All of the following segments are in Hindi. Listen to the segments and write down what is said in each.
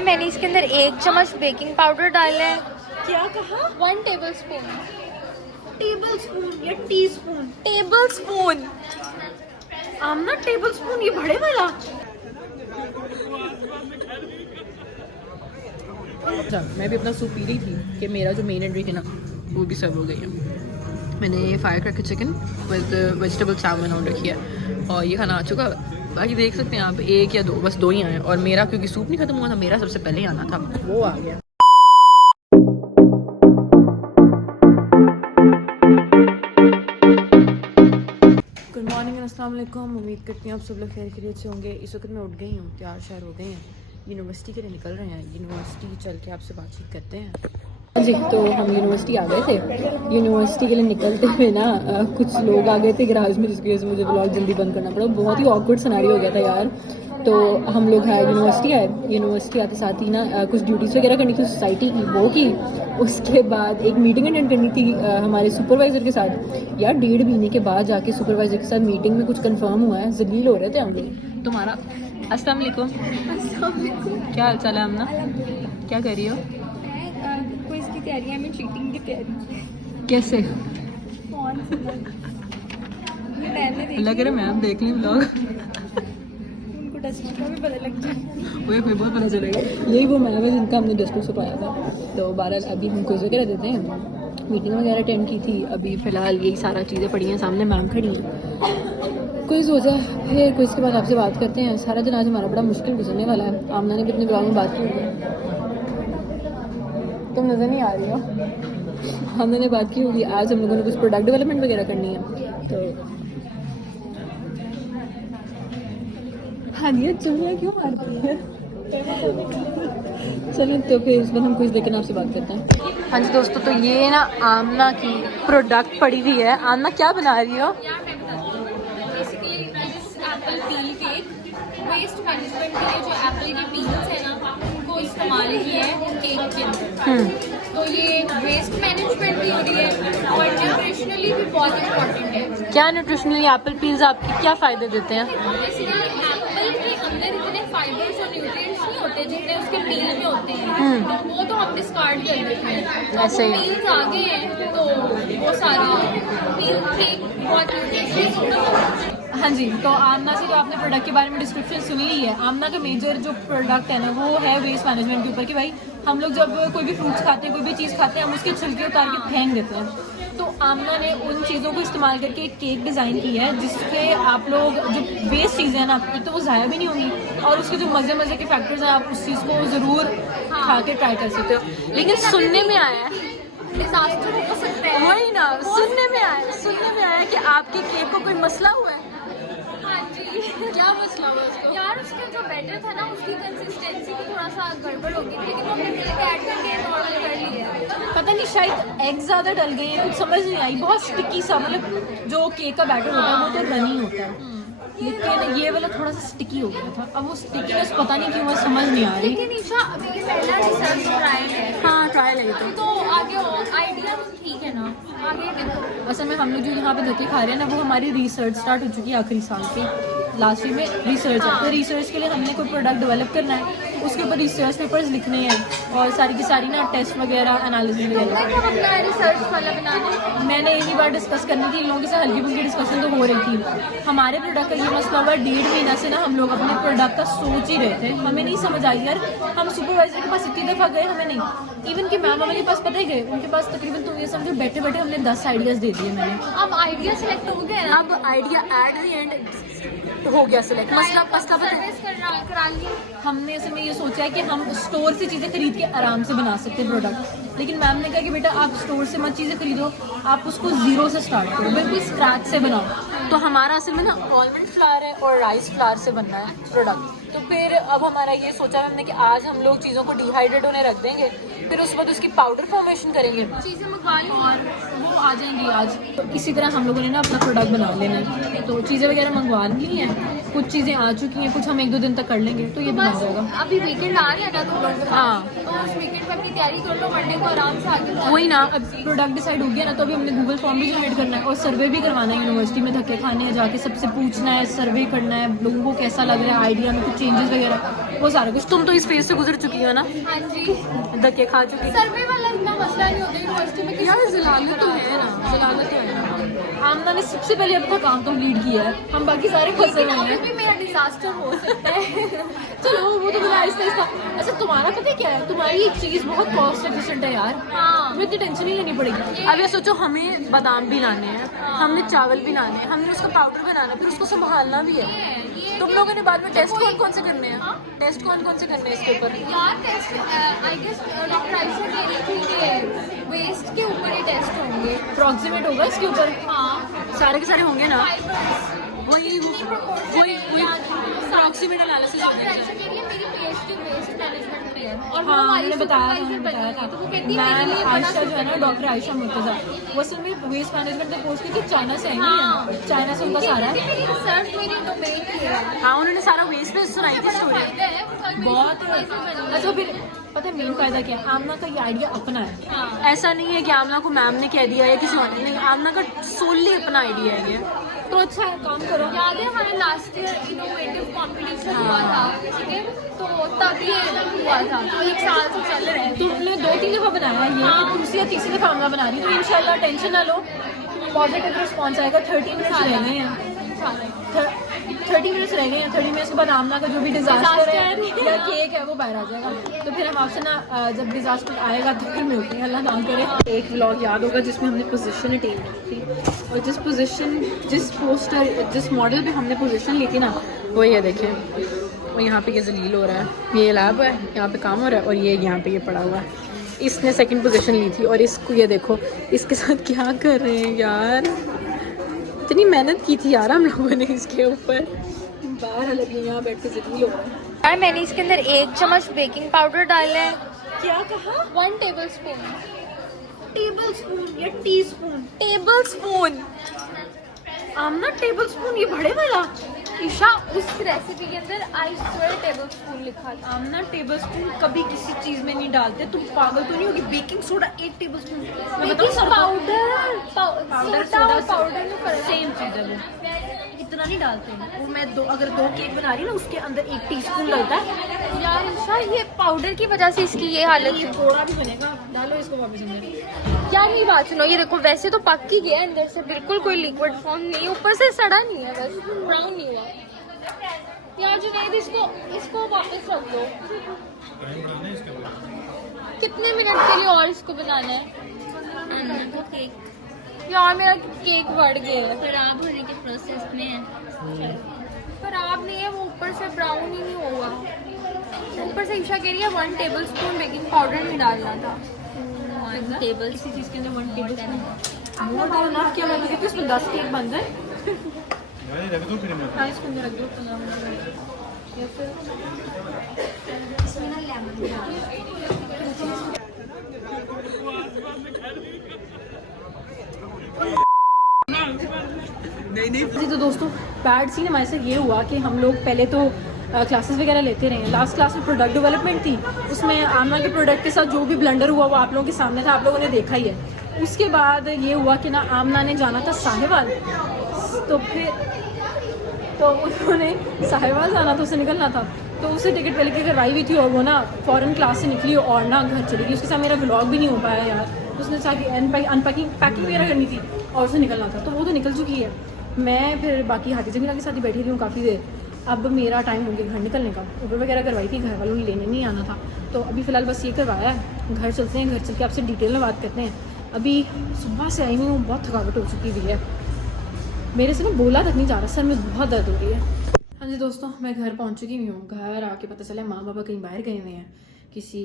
यार मैंने इसके अंदर 1 चम्मच बेकिंग पाउडर डाला है। क्या कहा? 1 टेबलस्पून। टेबल स्पून या टी स्पून? टेबलस्पून। आमना टेबल स्पून, ये बड़े वाला। अच्छा, मैं भी अपना सूप पी रही थी कि मेरा जो मेन एंट्री थी ना वो भी सर्व हो गई है। मैंने fire cracker chicken with vegetable salmon order किया और ये खाना आ चुका है। बाकी देख सकते हैं आप 1 या 2, बस 2 ही आए और मेरा क्योंकि सूप नहीं खत्म हुआ था, मेरा सबसे पहले ही आना था, वो आ गया। गुड मॉर्निंग एंड अस्सलाम वालेकुम। उम्मीद करती हूँ आप सब लोग खैर खैरियत से होंगे। इस वक्त मैं उठ गई हूँ, तैयार शायर हो गए हैं, यूनिवर्सिटी के लिए निकल रहे हैं। यूनिवर्सिटी चल के आपसे बातचीत करते हैं। जी, तो हम यूनिवर्सिटी आ गए थे। यूनिवर्सिटी के लिए निकलते हुए ना कुछ लोग आ गए थे गैराज में, जिसकी वजह से मुझे व्लॉग जल्दी बंद करना पड़ा। बहुत ही ऑकवर्ड सिनेरियो हो गया था यार। तो हम लोग आए यूनिवर्सिटी आए, यूनिवर्सिटी आते साथ ही ना कुछ ड्यूटीज़ वगैरह करनी थी सोसाइटी की, वो की। उसके बाद एक मीटिंग अटेंड करनी थी हमारे सुपरवाइज़र के साथ। यार 1.5 महीने के बाद जाके सुपरवाइज़र के साथ मीटिंग में कुछ कंफर्म हुआ है, जलील हो रहे थे हम लोग। तुम्हारा अस्सलाम वालेकुम। क्या हाल चाल है अमना? क्या कर रही हो? क्विज की तैयारी है, मैं चीटिंग की तैयारी। कैसे लग रहा है? मैम देख ली व्लॉग, उनको डस्टर का भी पता लग जाए। वही बहुत पता चलेगा। यही वो मैम है जिनका हमने डस्टर से पाया था। तो 12 अभी हम क्विज वगैरह देते हैं, मीटिंग वगैरह अटेंड की थी। अभी फ़िलहाल यही सारा चीज़ें पड़ी हैं, सामने मैम खड़ी हैं। क्विज हो जाए फिर क्विज के बाद आपसे बात करते हैं। सारा दिन आज हमारा बड़ा मुश्किल गुजरने वाला है। आमना ने भी अपने ब्लॉग में बात की, तुम नज़र नहीं आ रही हो। हमने बात की होगी आज हम लोगों ने कुछ प्रोडक्ट डेवलपमेंट वगैरह करनी है। तो हाँ ये चूल्हा क्यों मारती है? चलो तो फिर इस बार हम कुछ लेकर आपसे बात करते हैं। हाँ जी दोस्तों, तो ये ना आमना की प्रोडक्ट पड़ी हुई है। आमना क्या बना रही हो? एप्पल पील केक, वेस्ट मैनेजमेंट के लिए जो एप्पल के पील्स है ना उनको इस्तेमाल किया है केक के अंदर। तो ये वेस्ट मैनेजमेंट भी हो रही है और न्यूट्रिशनली भी बहुत इम्पोर्टेंट है। क्या न्यूट्रिशनली एप्पल पील्स आपके क्या फ़ायदे देते हैं? बेसिकली एप्पल के अंदर इतने फाइबर्स और न्यूट्रिएंट्स नहीं होते जितने उसके पील में होते हैं, तो वो तो हम डिस्कार्ड कर देते हैं। तो ऐसे ही पील्स आ गए हैं तो वो सारा पील केक बहुत न्यूट्रिशियस। हाँ जी, तो आमना से जो आपने प्रोडक्ट के बारे में डिस्क्रिप्शन सुनी ही है। आमना का मेजर जो प्रोडक्ट है ना वो है वेस्ट मैनेजमेंट के ऊपर कि भाई हम लोग जब कोई भी फ्रूट्स खाते हैं, कोई भी चीज़ खाते हैं, हम उसके छिलके उतार के फेंक देते हैं। तो आमना ने उन चीज़ों को इस्तेमाल करके एक केक डिज़ाइन की है जिससे आप लोग जो वेस्ट चीज़ें हैं ना एक तो वो ज़ाया भी नहीं होंगी और उसके जो मज़े के फैक्टर्स हैं आप उस चीज़ को ज़रूर खा के ट्राई कर सकते हो। लेकिन सुनने में आया है डिजास्टर हो सकता है। वही ना, सुनने में आया कि आपके केक को कोई मसला हुआ है। हाँ जी, क्या मसला हुआ उसको? यार उसका जो बैटर था ना उसकी कंसिस्टेंसी में थोड़ा सा गड़बड़ हो गई थी, लेकिन वो हमने मिल्क ऐड करके नॉर्मल कर लिया। पता नहीं शायद एग ज़्यादा डल गए हैं, कुछ समझ नहीं आई। बहुत स्टिकी सा, मतलब जो केक का बैटर होता है वो तो रनी होता है, लेकिन ये वाला थोड़ा सा स्टिकी हो गया था। अब वो स्टिकीनेस पता नहीं क्यों मुझे समझ नहीं आ रही। लेकिन ईशा अभी ये पहला रिसर्च ट्रायल है। हाँ ट्रायल है तो आगे आइडिया ठीक है ना, आगे देखो। असल में हम लोग जो यहाँ पे धक्के खा रहे हैं ना वो हमारी रिसर्च स्टार्ट हो चुकी है आखिरी साल के लास्ट ईयर में। रिसर्च है, तो रिसर्च के लिए हमने कोई प्रोडक्ट डेवलप करना है, उसके ऊपर रिसर्च पेपर्स लिखने हैं और सारी की सारी ना टेस्ट वगैरह एनालिसिस वगैरह। अपना रिसर्च वाला बनाने मैंने एक ही बार डिस्कस करनी थी, इन लोगों के साथ हल्की फुल्की डिस्कशन तो हो रही थी। हमारे प्रोडक्ट का ये मसला हुआ 1.5 महीना से ना हम लोग अपने प्रोडक्ट का सोच ही रहे थे, हमें नहीं समझ आई यार। हम सुपरवाइजर के पास इतनी दफ़ा गए, हमें नहीं, इवन कि मैम हमारे पास पता ही गए, उनके पास तकरीबन तुम ये समझो बैठे बैठे हमने 10 आइडियाज़ दे दिए मैंने। अब आइडिया सिलेक्ट हो गया ना, अब आइडिया एट द एंड हो गया सिलेक्ट। मसला करा लिया। हमने असल में ये सोचा है कि हम स्टोर से चीज़ें खरीद के आराम से बना सकते हैं प्रोडक्ट, लेकिन मैम ने कहा कि बेटा आप स्टोर से मत चीज़ें खरीदो, आप उसको ज़ीरो से स्टार्ट करो, बिल्कुल स्क्रैच से बनाओ। तो हमारा असल में ना आलमंड फ्लावर है और राइस फ्लावर से बनना है प्रोडक्ट। तो फिर अब हमारा ये सोचा हमने कि आज हम लोग चीज़ों को डिहाइड्रेट होने रख देंगे, फिर उस वक्त उसकी पाउडर फॉर्मेशन करेंगे, चीज़ें मंगवा ली और वो आ जाएंगी आज। तो इसी तरह हम लोगों ने ना अपना प्रोडक्ट बना लेना है। तो चीज़ें वगैरह मंगवा ली हैं, कुछ चीज़ें आ चुकी हैं, कुछ हम 1-2 दिन तक कर लेंगे, तो ये बना जाएगा। अभी वीकेंड आ रहा है ना तुम लोग, हाँ तो उस वीकेंड में अपनी तैयारी कर लो, मंडे को आराम से आगे बढ़ो। वही ना, अब प्रोडक्ट डिसाइड हो गया ना, तो अभी हमने गूगल फॉर्म भी जनरेट करना है और सर्वे भी करवाना है, यूनिवर्सिटी में धक्के खाने हैं, जाके सबसे पूछना है, सर्वे करना है लोगों को कैसा लग रहा है, आइडिया में कुछ चेंजेस वगैरह। वो सारा कुछ। तुम तो इस फेज से गुजर चुकी हो ना, हाँ जी, धक्के खा चुकी। सर्वे वाला इतना मसला नहीं होता यूनिवर्सिटी में। यार जलालत तो है ना, जलालत तो है ना। आमना ने सबसे पहले अपना काम कंप्लीट किया है, हम बाकी सारे फंसे हुए अभी हैं। भी मेरा डिजास्टर हो सकता है। चलो वो तो बना आहिस्ता। अच्छा तुम्हारा पता है क्या है, तुम्हारी एक चीज बहुत कॉस्ट एफिशिएंट है यार, हाँ, तुम्हें इतनी टेंशन नहीं लेनी पड़ेगी। अब ये सोचो हमें बादाम भी लाने हैं, हमने चावल भी लाने हैं, हमने उसका पाउडर बनाना है, फिर उसको संभालना भी है। तुम लोगों ने बाद में टेस्ट कौन कौन से करने हैं? टेस्ट कौन कौन से करने हैं इसके ऊपर? यार test I guess doctor Ayesha कह रही थी कि वेस्ट के ऊपर ही टेस्ट होंगे। अप्रॉक्सीमेट होगा इसके ऊपर, हाँ, सारे के सारे होंगे ना, फाइबर्स वही अप्रॉक्सीमेट एनालिसिस डॉक्टर आयशा कह रही है मेरी पीएचडी वेस्ट मैनेजमेंट में है और वो हाँ हमारी मैंने बताया था, supervisor बनी है, तो वो कहती है मेरे मैम लिए बड़ा आयशा जो है ना, डॉक्टर आयशा मुर्तजा, वो असल में वेस्ट मैनेजमेंट का कोर्स की चाइना से आई हाँ। है, चाइना से उनका सारा है। मेरी रिसर्च मेरी डोमेन की है। हाँ उन्होंने सारा वेस्ट पे सुनाई थी बड़ा स्टोरी, फायदा है वो सारी बहुत। supervisor बनी है। अच्छा फिर पता है मेन फायदा क्या है, आमना का ये आइडिया अपना है, हाँ। ऐसा नहीं है कि आमना को मैम ने कह दिया या किसी और ने, नहीं, आमना का सोली अपना आइडिया है ये, तो अच्छा है काम करो। याद है हमारा लास्ट ईयर इनोवेटिव कंपटीशन हुआ था, ठीक है, तो तब ये हुआ था, तो 1 साल से चल रहा है। तुमने 2-3 दफा बनाया है ये, दूसरी या तीसरी दफा आमना बना रही है, तो इंशाल्लाह टेंशन ना लो, पॉजिटिव रिस्पॉन्स आएगा। 30 मिनट्स रह गए हैं, 30 मिनट्स रह गए हैं, 30 मिनट्स के बाद आमना का जो भी डिजास्टर है या केक है वो बाहर आ जाएगा। तो फिर हम आपसे ना जब डिजास्टर आएगा तो फिर मिलते हैं, अल्लाह नाम करे। एक व्लॉग याद होगा जिसमें हमने पोजीशन अटेन की थी, और जिस मॉडल पे हमने पोजीशन ली थी ना, वो ये देखें, वो यहाँ पे ये जलील हो रहा है, ये लैब है, यहाँ पे काम हो रहा है, और ये यहाँ पे ये पड़ा हुआ है। इसने सेकंड पोजीशन ली थी, और इसको ये देखो इसके साथ क्या कर रहे हैं यार, इतनी मेहनत की थी यार हम लोगों ने इसके ऊपर, बाहर अलग यहाँ बैठ के जलील हो रहा है। यार मैंने इसके अंदर 1 चम्मच बेकिंग पाउडर डाला है। क्या कहा? 1 टेबलस्पून। टेबलस्पून या टीस्पून? टेबलस्पून। आमना टेबलस्पून, ये बड़े वाला। ईशा उस रेसिपी के अंदर आई स्वेयर टेबलस्पून लिखा था। आमना टेबलस्पून कभी किसी चीज में नहीं डालते, तुम पागल तो नहीं होगी? Baking soda 1 tablespoon, baking powder soda powder में फर्क है। सेम चीज है वो, इतना नहीं डालते हैं। वो मैं अगर 2 केक बना रही ना, उसके अंदर 1 टीस्पून लगता है। यार ईशा ये पाउडर की वजह से इसकी ये हालत ये है। थोड़ा भी बनेगा, डालो इसको वापस अंदर। यार मेरी बात सुनो, ये देखो वैसे तो पक ही गया अंदर से, बिल्कुल कोई लिक्विड फॉर्म नहीं है, ऊपर से सड़ा नहीं है, बस ब्राउन नहीं हुआ। यार जुनैद इसको वापस रख दो। कितने मिनट के लिए और इसको बनाना है? यार मेरा केक बढ़ गया है, खराब होने के प्रोसेस में है। खराब नहीं है वो, ऊपर से ब्राउन ही नहीं हुआ। ऊपर से ईशा कह रही है 1 टेबलस्पून बेकिंग पाउडर नहीं डालना था। टेबल किसी चीज के अंदर 1 टेबलस्पून मोर देन इनफ, क्या मतलब कि इसमें 10 केक बन जाए। हाँ इसके अंदर रख दो 15 मिनट। नहीं तो दोस्तों बैड सीन हमारे साथ ये हुआ कि हम लोग पहले तो क्लासेस वगैरह लेते रहे। लास्ट क्लास में प्रोडक्ट डेवलपमेंट थी, उसमें आमना के प्रोडक्ट के साथ जो भी ब्लंडर हुआ वो आप लोगों के सामने था, आप लोगों ने देखा ही है। उसके बाद ये हुआ कि ना आमना ने जाना था साहिवाल, तो फिर तो उन्होंने साहिवाल जाना था, उसे निकलना था, तो उसे टिकट पहले की करवाई हुई थी, और वो ना फ़ौरन क्लास से निकली और ना घर चली गई। उसके साथ मेरा व्लॉग भी नहीं हो पाया यार, उसने सारी अनपैकिंग वगैरह करनी थी और उसे निकलना था, तो वो तो निकल चुकी है। मैं फिर बाकी हाथी जमीला के साथ ही बैठी रही हूँ काफ़ी देर। अब मेरा टाइम हो गया घर निकलने का, ऊबर वगैरह करवाई थी, घर वालों ने लेने नहीं आना था, तो अभी फ़िलहाल बस ये करवाया है। घर चलते हैं, घर चल के आपसे डिटेल में बात करते हैं। अभी सुबह से आई हूँ, बहुत थकावट हो चुकी हुई है, मेरे से ना बोला तक नहीं जा रहा, सर में बहुत दर्द हो रही है। हाँ जी दोस्तों, मैं घर पहुँच चुकी हूँ। घर आके पता चला माँ बाबा कहीं बाहर गए हुए हैं, किसी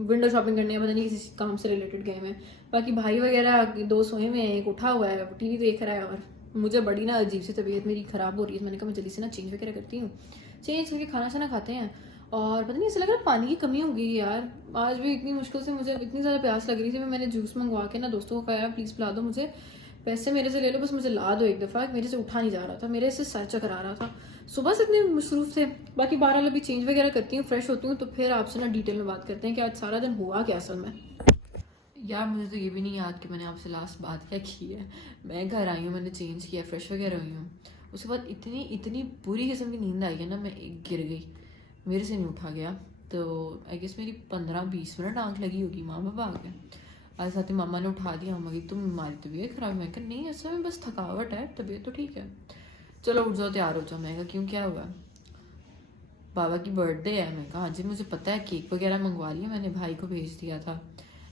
विंडो शॉपिंग करने, पता नहीं किसी काम से रिलेटेड गए हुए हैं। बाकी भाई वगैरह 2 सोए हुए हैं, एक उठा हुआ है टीवी देख रहा है, और मुझे बड़ी ना अजीब सी तबीयत मेरी ख़राब हो रही है। मैंने कहा मैं जल्दी से ना चेंज वगैरह करती हूँ, चेंज करके खाना शाना खाते हैं। और पता नहीं ऐसा लग रहा है पानी की कमी हो गई यार, आज भी इतनी मुश्किल से मुझे इतनी ज़्यादा प्यास लग रही थी। मैंने जूस मंगवा के ना दोस्तों को कहा प्लीज़ पिला दो मुझे, पैसे मेरे से ले लो, बस मुझे ला दो एक दफ़ा। मेरे से उठा नहीं जा रहा था, मेरे से सर चकर आ रहा था, सुबह से इतने मसरूफ़ थे। बाकी 12 अभी चेंज वगैरह करती हूँ, फ्रेश होती हूँ, तो फिर आपसे ना डिटेल में बात करते हैं कि आज सारा दिन हुआ क्या असल में। यार मुझे तो ये भी नहीं याद कि मैंने आपसे लास्ट बात क्या की है। मैं घर आई हूँ, मैंने चेंज किया, फ्रेश वगैरह हुई हूँ, उसके बाद इतनी बुरी किस्म की नींद आई है ना, मैं गिर गई। मेरे से नहीं उठा गया। तो आई गेस मेरी 15-20 मिनट आँख लगी होगी, माँ बाबा आ गए। आज साथ ही मामा ने उठा दिया, मम्मा की तुम्हारी तबीयत ख़राब है। मैं कहा नहीं ऐसा में बस थकावट है, तबीयत तो ठीक है, चलो उठ जाओ तैयार हो जाओ। मैं कहा क्यों क्या हुआ? बाबा की बर्थडे है। मैं कहा हाँ जी मुझे पता है, केक वगैरह मंगवा लिया मैंने, भाई को भेज दिया था।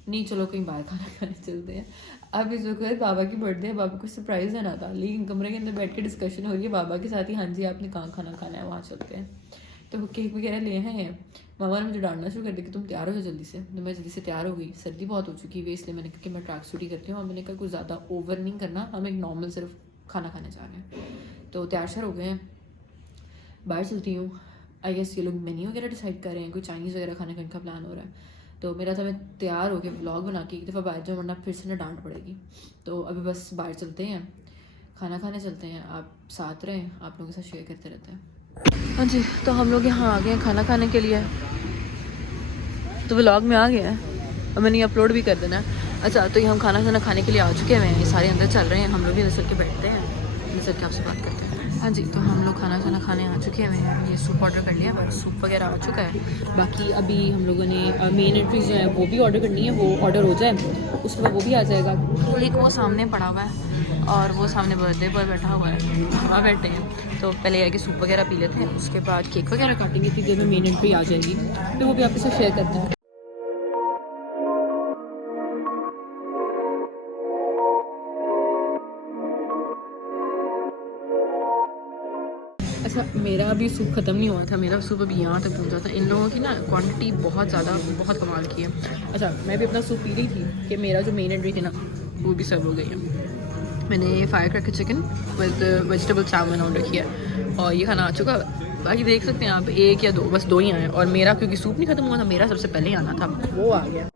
नहीं चलो कहीं बाहर खाना खाने चलते हैं। अब इस वक्त बाबा की बर्थडे है, बाबा को सरप्राइज़ देना था, लेकिन कमरे के अंदर बैठ के डिस्कशन हो रही है बाबा के साथ ही, हाँ जी आपने कहाँ खाना खाना है वहाँ चलते हैं। तो वो केक वगैरह ले आए हैं। मामा ने मुझे डांटना शुरू कर दिया कि तुम तैयार हो जाओ जल्दी से। तो मैं जल्दी से तैयार हो गई, सर्दी बहुत हो चुकी है इसलिए मैंने कहा कि मैं ट्रैक सूट ही करती हूँ। और मैंने कहा कुछ ज़्यादा ओवर नहीं करना, हम एक नॉर्मल सिर्फ खाना खाने जा रहे हैं। तो तैयार श्यार हो गए हैं, बाहर चलती हूँ। आई गेस ये लोग मेन्यू वगैरह डिसाइड कर रहे हैं, कोई चाइनीज़ वगैरह खाने का प्लान हो रहा है। तो मेरा था मैं तैयार होकर व्लॉग बना के एक दफ़ा बाहर जाऊँ, वरना फिर से ना डांट पड़ेगी। तो अभी बस बाहर चलते हैं, खाना खाने चलते हैं। आप साथ रहें, आप लोगों के साथ शेयर करते रहते हैं। हाँ जी, तो हम लोग यहाँ आ गए हैं खाना खाने के लिए। तो व्लॉग में आ गया है और मैंने अपलोड भी कर देना है। अच्छा तो ये हम खाना खाने के लिए आ चुके हैं, ये सारे अंदर चल रहे हैं, हम लोग भी अंदर चल के बैठते हैं, अंदर चल के आपसे बात करते हैं। हाँ जी, तो हम लोग खाना खाने आ चुके हैं। ये सूप ऑर्डर कर लिया, बस सूप वगैरह आ चुका है। बाकी अभी हम लोगों ने मेन एंट्रीज जो है वो भी ऑर्डर करनी है, वो ऑर्डर हो जाए उसके बाद वो भी आ जाएगा। एक वो सामने पड़ा हुआ है और वो सामने बर्थडे बॉय बैठा हुआ है, वहाँ बैठे हैं। तो पहले आके सूप वगैरह पी लेते हैं, उसके बाद केक वगैरह काटेंगे, इतनी देर में मेन एंट्री आ जाएगी, तो वो भी आपके साथ शेयर करते हैं। अच्छा मेरा अभी सूप ख़त्म नहीं हुआ था, मेरा सूप अभी यहाँ तक पहुँचा था। इन लोगों की ना क्वांटिटी बहुत ज़्यादा, बहुत कमाल की है। अच्छा मैं भी अपना सूप पी रही थी कि मेरा जो मेन एंट्री थी ना वो भी सर्व हो गई है। मैंने fire cracker chicken with vegetable salmon order किया और ये खाना आ चुका। बाकी देख सकते हैं आप, एक या दो, बस दो ही आए। और मेरा क्योंकि सूप नहीं ख़त्म हुआ था, मेरा सबसे पहले ही आना था, वो आ गया।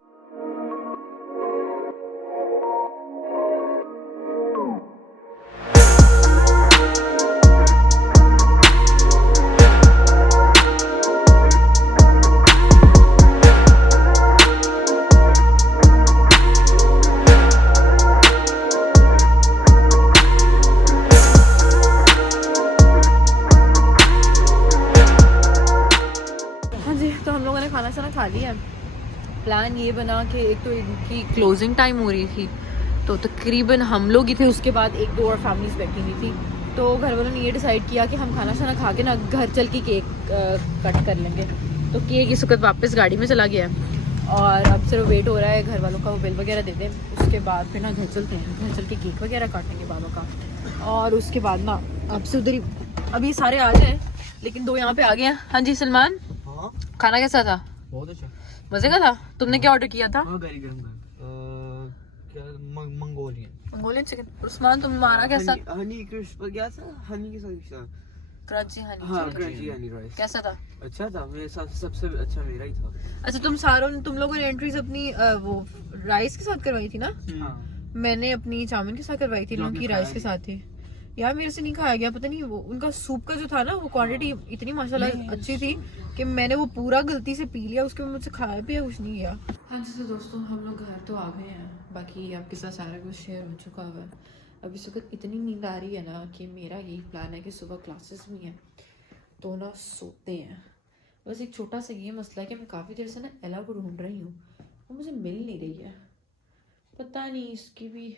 तो हम लोगों ने खाना खा लिया। प्लान ये बना कि एक तो इनकी क्लोजिंग टाइम हो रही थी, तो तकरीबन हम लोग ही थे, उसके बाद एक दो और फैमिलीज बैठी हुई थी। तो घर वालों ने ये डिसाइड किया कि हम खाना खा के ना घर चल के केक कट कर लेंगे। तो केक इस वक्त वापस गाड़ी में चला गया और अब सिर्फ वेट हो रहा है घर वालों का, वो बिल वगैरह दे दें, उसके बाद फिर ना घर चलते हैं, घर चल के केक वगैरह काटेंगे बाबा का। और उसके बाद ना आपसे उधर ही अभी सारे आ गए, लेकिन दो यहाँ पे आ गए हैं। हाँ जी सलमान, खाना कैसा था? बहुत अच्छा, मजे का था। तुमने क्या ऑर्डर किया था? Mongolian chicken. उस्मान तुम्हारा कैसा? हनी क्रिस्प क्या था? हनी के साथ क्रंची हनी। हाँ, क्रंची हनी राइस। कैसा था? अच्छा था, मेरे साथ सबसे अच्छा मेरा ही था। अच्छा तुम लोगों ने एंट्रीज अपनी वो राइस के साथ करवाई थी ना? हाँ। मैंने अपनी चाउमीन के साथ करवाई थी, लोगों की राइस के साथ थी। यार मेरे से नहीं खाया गया, पता नहीं वो उनका सूप का जो था ना वो क्वांटिटी इतनी माशाल्लाह अच्छी थी कि मैंने वो पूरा गलती से पी लिया, उसके बाद मुझसे खाया भी कुछ नहीं गया। हाँ जी तो दोस्तों हम लोग घर तो आ गए हैं, बाकी आपके साथ सारा कुछ शेयर हो चुका हुआ है। अब इस वक्त इतनी नींद आ रही है ना कि मेरा यही प्लान है कि सुबह क्लासेस भी हैं तो ना सोते हैं। बस एक छोटा सा ये मसला है कि मैं काफ़ी देर से ना एला को ढूंढ रही हूँ, वो मुझे मिल नहीं रही है। पता नहीं, इसकी भी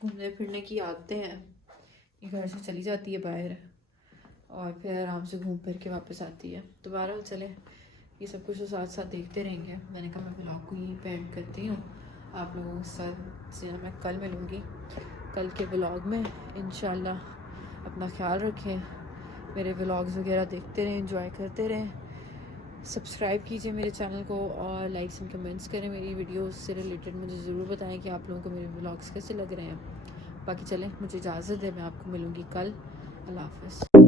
घूमने फिरने की आदतें हैं, ये घर से चली जाती है बाहर और फिर आराम से घूम फिर के वापस आती है। तो बहरहाल चले ये सब कुछ तो साथ साथ देखते रहेंगे। मैंने कहा मैं व्लॉग को यहीं पे एंड करती हूँ, आप लोगों के साथ से मैं कल मिलूँगी कल के व्लॉग में इंशाल्लाह। अपना ख्याल रखें, मेरे व्लॉग्स वगैरह देखते रहें, एंजॉय करते रहें, सब्सक्राइब कीजिए मेरे चैनल को और लाइक्स एंड कमेंट्स करें। मेरी वीडियोस से रिलेटेड मुझे ज़रूर बताएं कि आप लोगों को मेरे व्लॉग्स कैसे लग रहे हैं। बाकी चलें मुझे इजाज़त है, मैं आपको मिलूँगी कल। अल्लाह हाफ़िज़।